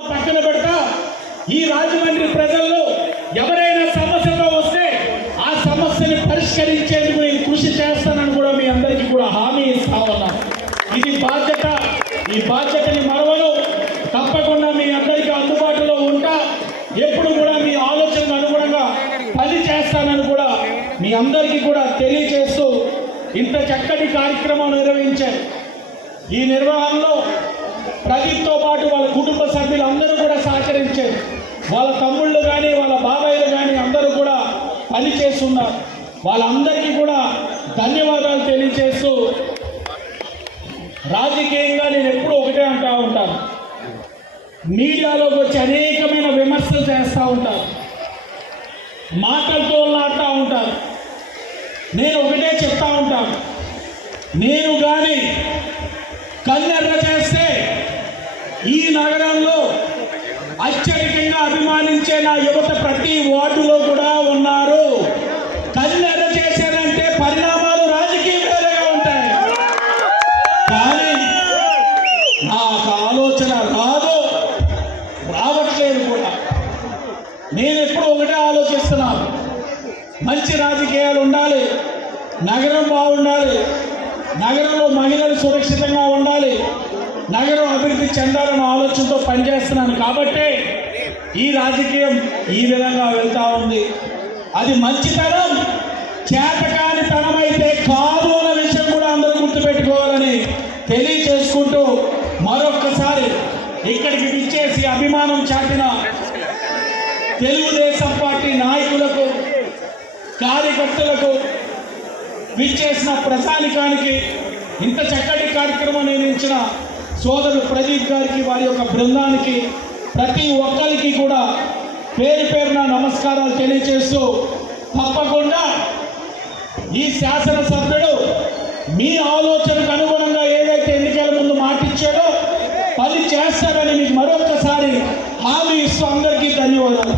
పక్కన ఈ రాజమండ్రి ప్రజల్లో ఎవరైనా సమస్యతో వస్తే ఆ సమస్యని పరిష్కరించేందుకు నేను కృషి చేస్తానని కూడా మీ అందరికీ కూడా హామీ ఇస్తా ఉన్నాను. ఇది బాధ్యత. ఈ బాధ్యతని మీ అందరికీ కూడా తెలియజేస్తూ ఇంత చక్కటి కార్యక్రమం నిర్వహించారు. ఈ నిర్వహణలో ప్రదీప్తో పాటు వాళ్ళ కుటుంబ సభ్యులు అందరూ కూడా సహకరించారు. వాళ్ళ తమ్ముళ్ళు కానీ వాళ్ళ బాబాయిలు కానీ అందరూ కూడా పని చేస్తున్నారు వాళ్ళందరికీ కూడా ధన్యవాదాలు తెలియజేస్తూ రాజకీయంగా నేను ఎప్పుడూ ఒకటే అంటా ఉంటాను. మీడియాలోకి వచ్చి అనేకమైన విమర్శలు చేస్తూ ఉంటారు మాటలతో ఉంటాను నేను ఒకటే చెప్తా ఉంటాను. నేను కానీ కన్నెర్ర చేస్తే ఈ నగరంలో అత్యధికంగా అభిమానించే నా యువత ప్రతి వార్డులో కూడా ఉన్నారు. కన్నెర్ర చేశారంటే పరిణామాలు రాజకీయ వేరేగా ఉంటాయి. కానీ నాకు ఆలోచన రాదు. రావట్లేదు కూడా. నేను ఎప్పుడు ఒకటే ఆలోచన మంచి రాజకీయాలు ఉండాలి. నగరం బాగుండాలి. నగరంలో మహిళలు సురక్షితంగా ఉండాలి. నగరం అభివృద్ధి చెందాలన్న ఆలోచనతో పనిచేస్తున్నాను కాబట్టే ఈ రాజకీయం ఈ విధంగా వెళ్తూ ఉంది. అది మంచితనం చేతకాని తనమైతే కాదు అన్న విషయం కూడా అందరూ గుర్తుపెట్టుకోవాలని తెలియచేసుకుంటూ మరొక్కసారి ఇక్కడికి విచ్చేసి అభిమానం చాటిన తెలుగుదేశం పార్టీ కార్యకర్తలకు విచ్చేసిన ప్రసానికానికి ఇంత చక్కటి కార్యక్రమం నిర్మించిన సోదరుడు ప్రదీప్ గారికి వారి యొక్క బృందానికి ప్రతి ఒక్కరికి కూడా పేరు పేరున నమస్కారాలు తెలియజేస్తూ తప్పకుండా ఈ శాసనసభ్యుడు మీ ఆలోచనకు అనుగుణంగా ఏదైతే ఎన్నికల ముందు మాటిచ్చాడో పని చేస్తాడని మీకు మరొకసారి హామీ ఇస్తూ అందరికీ ధన్యవాదాలు.